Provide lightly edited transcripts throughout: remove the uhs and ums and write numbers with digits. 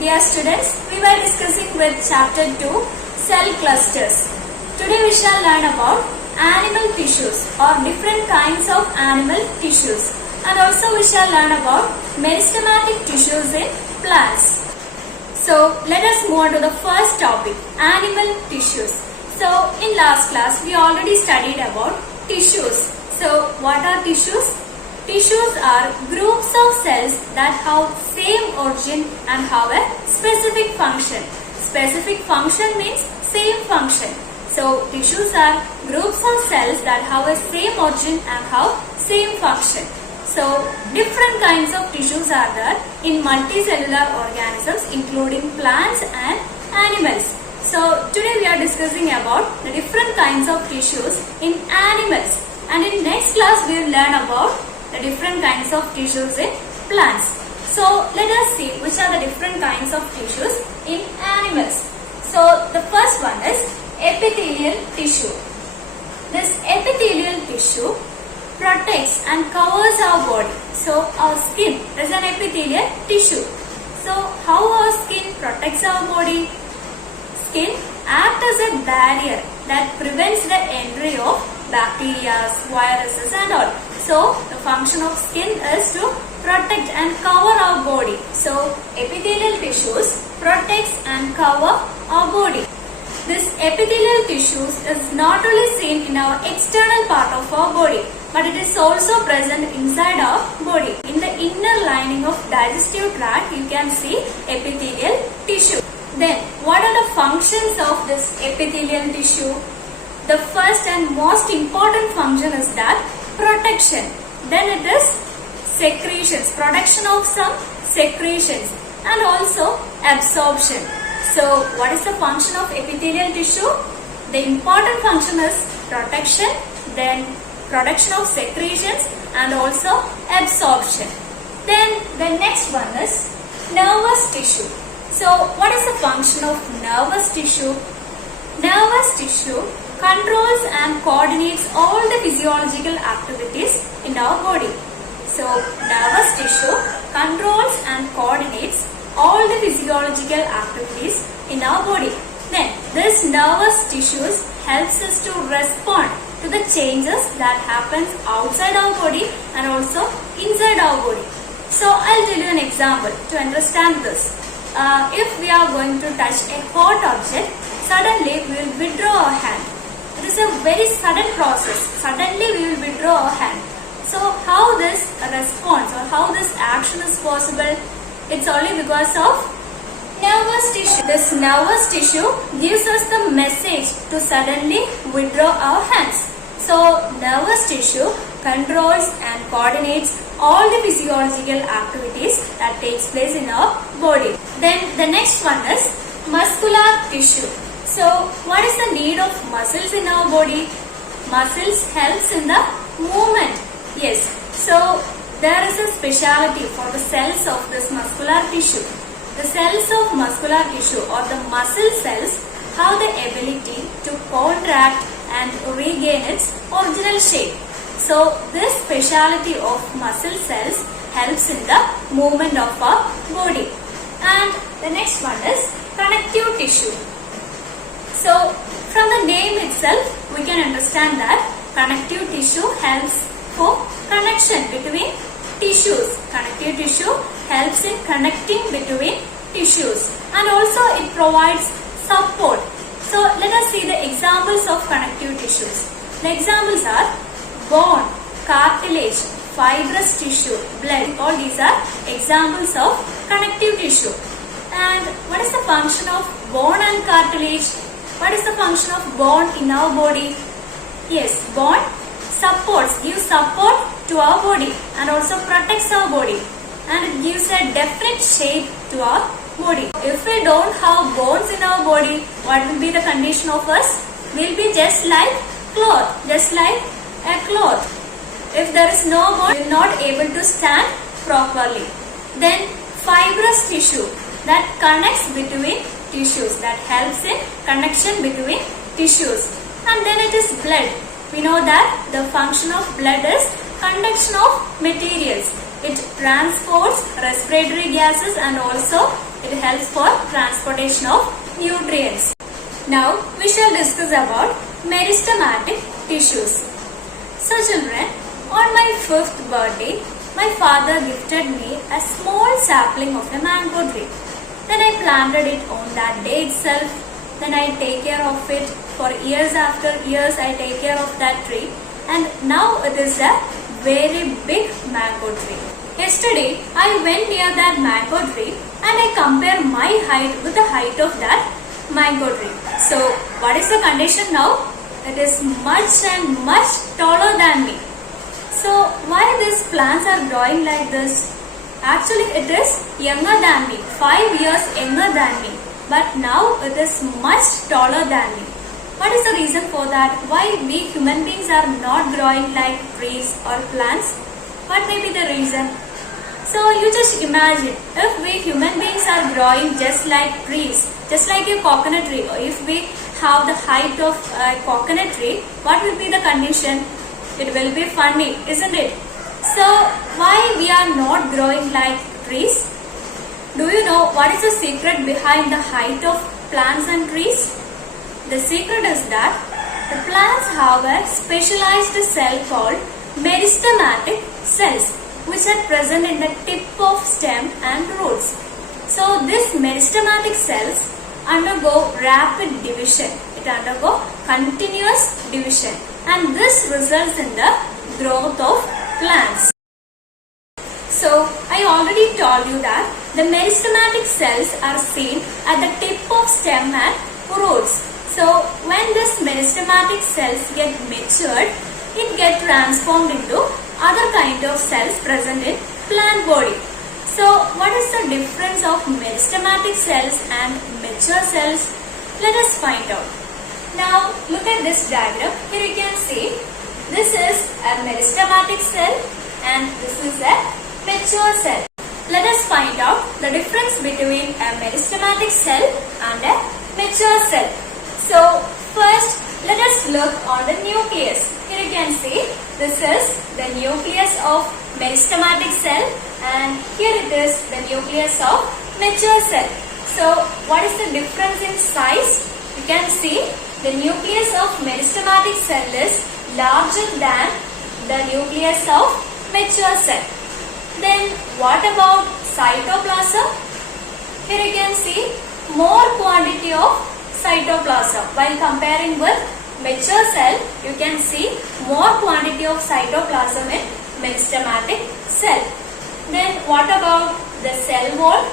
Dear students, we were discussing with chapter 2, cell clusters. Today we shall learn about animal tissues or different kinds of animal tissues, and also we shall learn about meristematic tissues in plants. So let us move on to the first topic, animal tissues. So in last class we already studied about tissues. So what are tissues? Tissues are groups of cells that have same origin and have a specific function. Specific function means same function. So tissues are groups of cells that have a same origin and have same function. So different kinds of tissues are there in multicellular organisms including plants and animals. So today we are discussing about the different kinds of tissues in animals, and in next class we will learn about the different kinds of tissues in plants. So let us see which are the different kinds of tissues in animals. So the first one is epithelial tissue. This epithelial tissue protects and covers our body. So our skin is an epithelial tissue. So how our skin protects our body? Skin acts as a barrier that prevents the entry of bacteria, viruses and all. So the function of skin is to protect and cover our body. So epithelial tissues protects and cover our body. This epithelial tissues is not only seen in our external part of our body, but it is also present inside our body. In the inner lining of digestive tract, you can see epithelial tissue. Then, what are the functions of this epithelial tissue? The first and most important function is that protection. Then it is secretions, production of some secretions, and also absorption. So, what is the function of epithelial tissue? The important function is protection, then production of secretions and also absorption. Then the next one is nervous tissue. So what is the function of nervous tissue? Nervous tissue controls and coordinates all the physiological activities in our body. So nervous tissue controls and coordinates all the physiological activities in our body. Then this nervous tissues helps us to respond to the changes that happens outside our body and also inside our body. So I'll tell you an example to understand this. If we are going to touch a hot object, suddenly we will withdraw our hand. It is a very sudden process. Suddenly we will withdraw our hand. So how this response or how this action is possible? It's only because of nervous tissue. This nervous tissue gives us the message to suddenly withdraw our hands. So nervous tissue controls and coordinates all the physiological activities that takes place in our body. Then the next one is muscular tissue. So what is the need of muscles in our body? Muscles helps in the movement. Yes. So there is a speciality for the cells of this muscular tissue. The cells of muscular tissue or the muscle cells have the ability to contract and regain its original shape. So this speciality of muscle cells helps in the movement of our body. And the next one is connective tissue. So from the name itself we can understand that connective tissue helps for connection between tissues. Connective tissue helps in connecting between tissues, and also it provides support. So let us see the examples of connective tissues. The examples are bone, cartilage, fibrous tissue, blood. All these are examples of connective tissue. And what is the function of bone and cartilage? What is the function of bone in our body? Yes, bone gives support to our body and also protects our body, and it gives a definite shape to our body. If we don't have bones in our body, what will be the condition of us? We'll be just like cloth, just like a cloth. If there is no bone, we will not able to stand properly. Then fibrous tissue that connects between tissues, that helps in connection between tissues. And then it is blood. We know that the function of blood is conduction of materials. It transports respiratory gases and also It helps for transportation of nutrients. Now we shall discuss about meristematic tissues. So children, on my 5th birthday, my father gifted me a small sapling of a mango tree. Then I planted it on that day itself. Then I take care of it for years after years. I take care of that tree, and now it is a very big mango tree. Yesterday I went near that mango tree and I compare my height with the height of that mango tree. So what is the condition now? It is much and much taller than me. So why these plants are growing like this? Actually it is younger than me, 5 years younger than me. But now it is much taller than me. What is the reason for that? Why we human beings are not growing like trees or plants? What may be the reason? So you just imagine, if we human beings are growing just like trees, just like a coconut tree, or if we have the height of a coconut tree, what will be the condition? It will be funny, isn't it? So why we are not growing like trees? Do you know what is the secret behind the height of plants and trees? The secret is that the plants have a specialized cell called meristematic cells, which are present in the tip of stem and roots. So these meristematic cells undergo rapid division. It undergo continuous division, and this results in the growth of plants. So I already told you that the meristematic cells are seen at the tip of stem and roots. So when these meristematic cells get matured, it gets transformed into other kind of cells present in plant body. So what is the difference of meristematic cells and mature cells? Let us find out. Now look at this diagram. Here you can see this is a meristematic cell and this is a mature cell. Let us find out the difference between a meristematic cell and a mature cell. So first let us look on the nucleus. Here you can see this is the nucleus of meristematic cell and here it is the nucleus of mature cell. So what is the difference in size? You can see the nucleus of meristematic cell is larger than the nucleus of mature cell. Then what about cytoplasm? Here you can see more quantity of cytoplasm. While comparing with mature cell, you can see more quantity of cytoplasm in meristematic cell. Then what about the cell wall?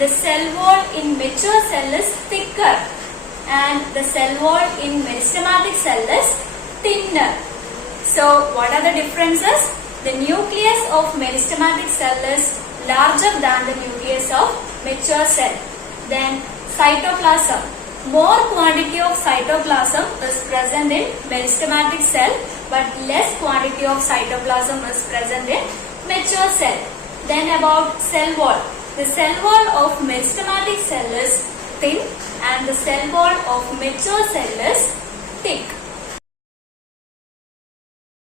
The cell wall in mature cell is thicker and the cell wall in meristematic cell is thinner. So what are the differences? The nucleus of meristematic cell is larger than the nucleus of mature cell. Then cytoplasm. More quantity of cytoplasm is present in meristematic cell but less quantity of cytoplasm is present in mature cell. Then about cell wall. The cell wall of meristematic cell is thin and the cell wall of mature cell is thick.